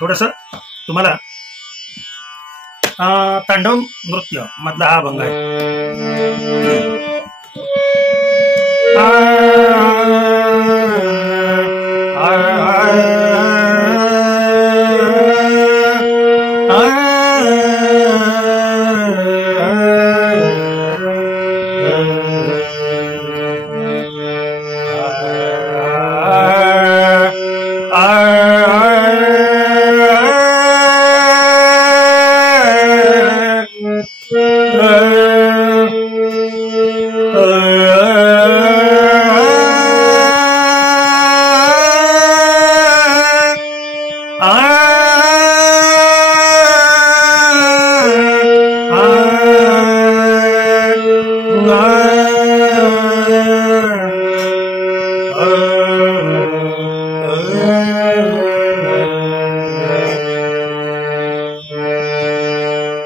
थोडस तुम्हाला तांडव नृत्य मधला हा अभंग आहे.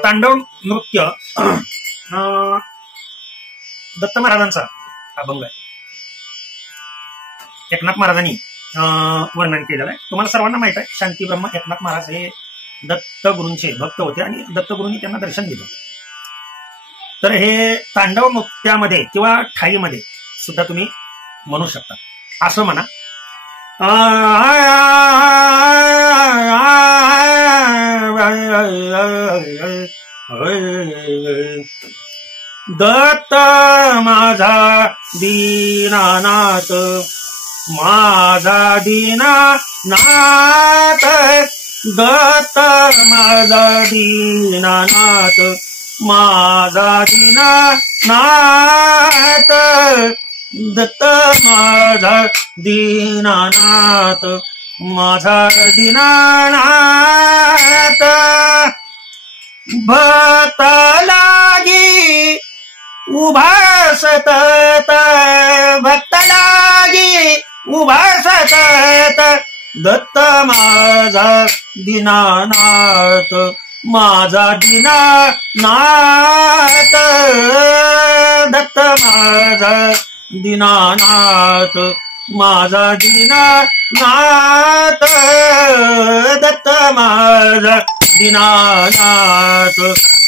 तांडव नृत्य दत्त महाराजांचा अभंग आहे. एकनाथ महाराजांनी वर्णन केलेलं आहे. तुम्हाला सर्वांना माहित आहे शांती ब्रह्म एकनाथ महाराज हे दत्त गुरूंचे भक्त होते आणि दत्तगुरूंनी त्यांना दर्शन दिलं. तर हे तांडव नृत्यामध्ये किंवा ठाईमध्ये सुद्धा तुम्ही म्हणू शकता. असं म्हणा, दत्त माझा दीनानाथ, माझा दीनानाथ, दत्त माझा दीनानाथ, माझा दीनानाथ, दत्त माझा दीनानाथ, माझा दीनानाथ, भक्त लागी उभा सतत, भक्त लागी उभा सतत, दत्त माझा दीनानाथ, माझा दीनानाथ, दत्त माझा दीनानाथ, माझा दीनानाथ, दत्त माझा दीनानाथ,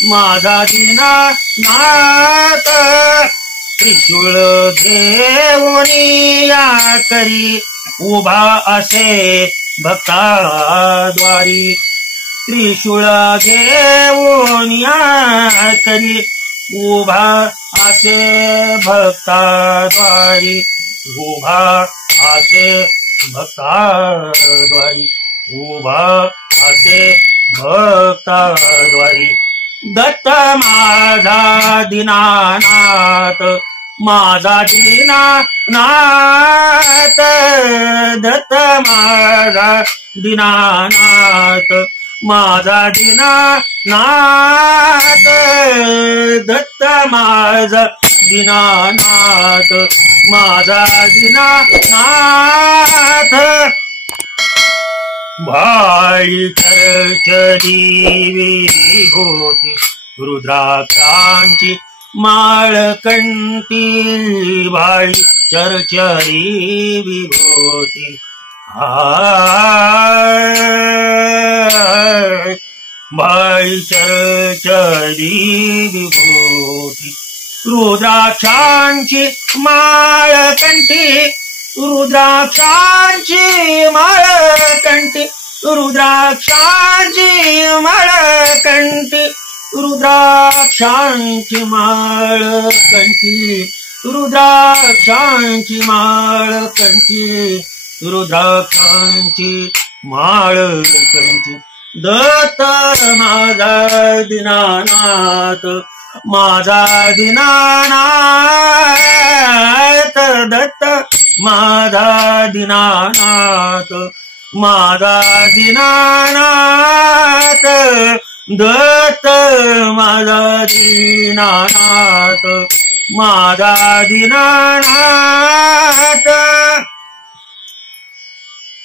माझा दीनानाथ, त्रिशूळ घेऊन या करी उभा असे भक्ताद्वारी, त्रिशूळ घेऊन या करी उभा असे भक्ताद्वारी, उभा असे भक्ताद्वारी, उभा असे भक्ताद्वारी, दत्त माझा दीनानाथ, माझा दीनानाथ, दत्त माझा दीनानाथ, माझा दीनानाथ, दत्त माझा दीनानाथ, माझा दीनानाथ, भाई चरचरी विभूती, रुद्राक्षांची माळ कंठी, भाई चरचरी विभूती, भाई चरचरी विभूती, रुद्राक्षांची माळ कंठी, रुद्राक्षांची माळ कंठी, रुद्राक्षांची माळ कंठी, रुद्राक्षांची माळ कंठी, रुद्राक्षांची माळ कंठी, रुद्राक्षांची माळ कंठी, दत्त माझा दीनानाथ, माझा दीनानाथ, दत्त माझा दीनानाथ, माझा दीनानाथ, दत्त माझा दीनानाथ, माझा दीनानाथ,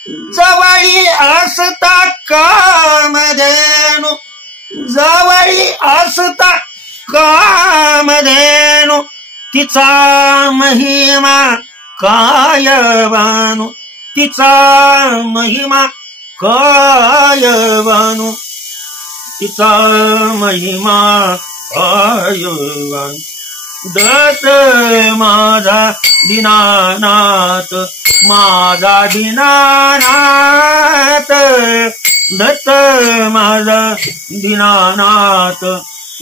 जवळी असता कामधेनु, जवळी असता कामधेनु, तिचा महिमा कायवानु, तिचा महिमा कायवानु, तिचा महिमा कायवानु. दत्त माझा दीनानाथ, माझा दीनानाथ, दत्त माझा दीनानाथ,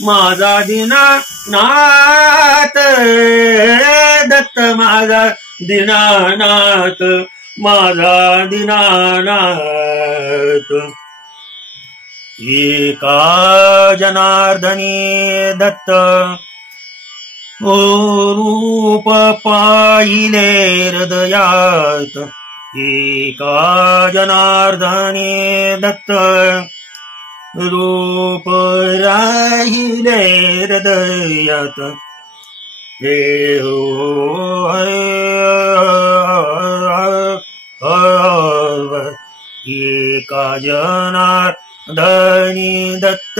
माझा दीनानाथ, दत्त माझा दीनानाथ, माझा दीनानाथ. एका जनार्दनी दत्त रूप पाहिले हृदयात, एका जनार्दनी दत्त रूप राहिले हृदयात. हे एका जनार्दनी दत्त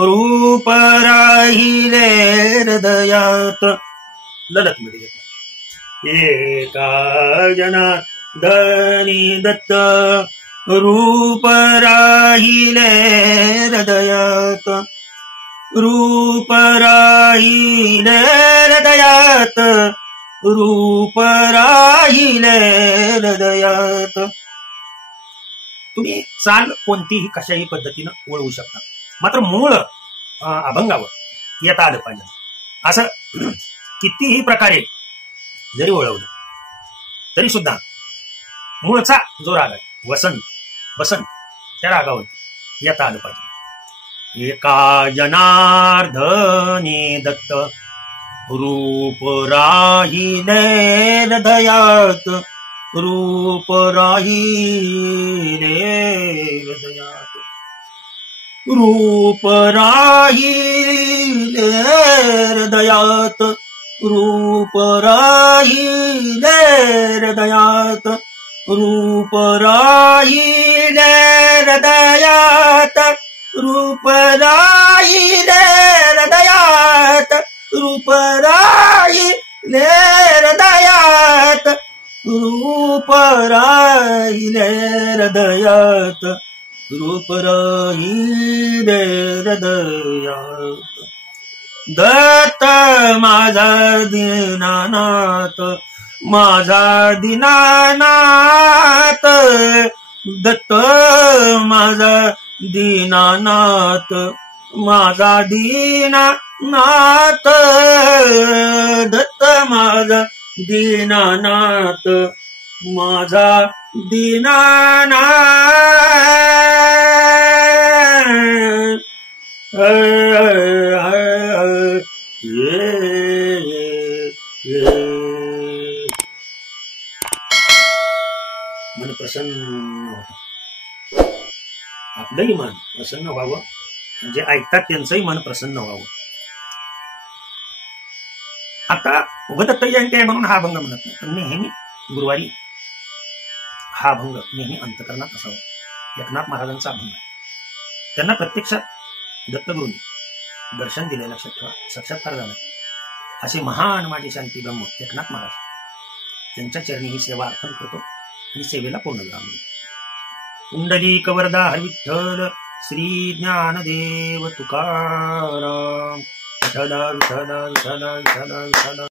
रूप राहिले हृदयात. ललत मध्ये घेतला. एका जनार्दनी दत्त रूप राहिले हृदयात, रूप राहिले हृदयात, रूप राहिले हृदयात. तुम्ही चाल कोणतीही कशाही पद्धतीनं वळवू शकता, मात्र मूळ अभंगावर येता आलं पाहिजे. असं कितीही प्रकारे जरी वळवलं तरी सुद्धा मूळचा जो राग आहे वसंत, वसंत त्या रागावरती येता आलं पाहिजे. एका जनार्दनी दत्त रूप राहिले हृदयात, रूप राहिले हृदयात, रूप राहिले हृदयात, रूप राहिले हृदयात, रूप राहिले हृदयात, रूप राहिले हृदयात, रूप राहिले हृदयात, रूप राहिले हृदयात, रूप राहिले हृदयात. दत्त माझा दीनानाथ, माझा दीनानाथ, दत्त माझा दीनानाथ, माझा दीनानाथ, दत्त माझा दीनानाथ, माझा दीनानाथ. मन प्रसन्न होतं, आपलंही मन प्रसन्न व्हावं, म्हणजे ऐकतात त्यांचंही मन प्रसन्न व्हावं. आता उगदत्त जयंती आहे म्हणून हा अभंग म्हणत नाही, पण नेहमी गुरुवारी हा अभंग नेहमी अंतकरणात असावा. एकनाथ महाराजांचा अभंग आहे. त्यांना प्रत्यक्षात दत्तगुरूंनी दर्शन दिले, लक्षात ठेवा, साक्षात्कार झाला. असे महान माझे शांती ब्रह्म एकनाथ महाराज, त्यांच्या चरणी ही सेवा अर्पण करतो आणि सेवेला पूर्णविराम देतो. पुंडलिक वरदा हर विठ्ठल, श्री ज्ञानदेव तुकाराम. विठला विठला विठला विठला विठला.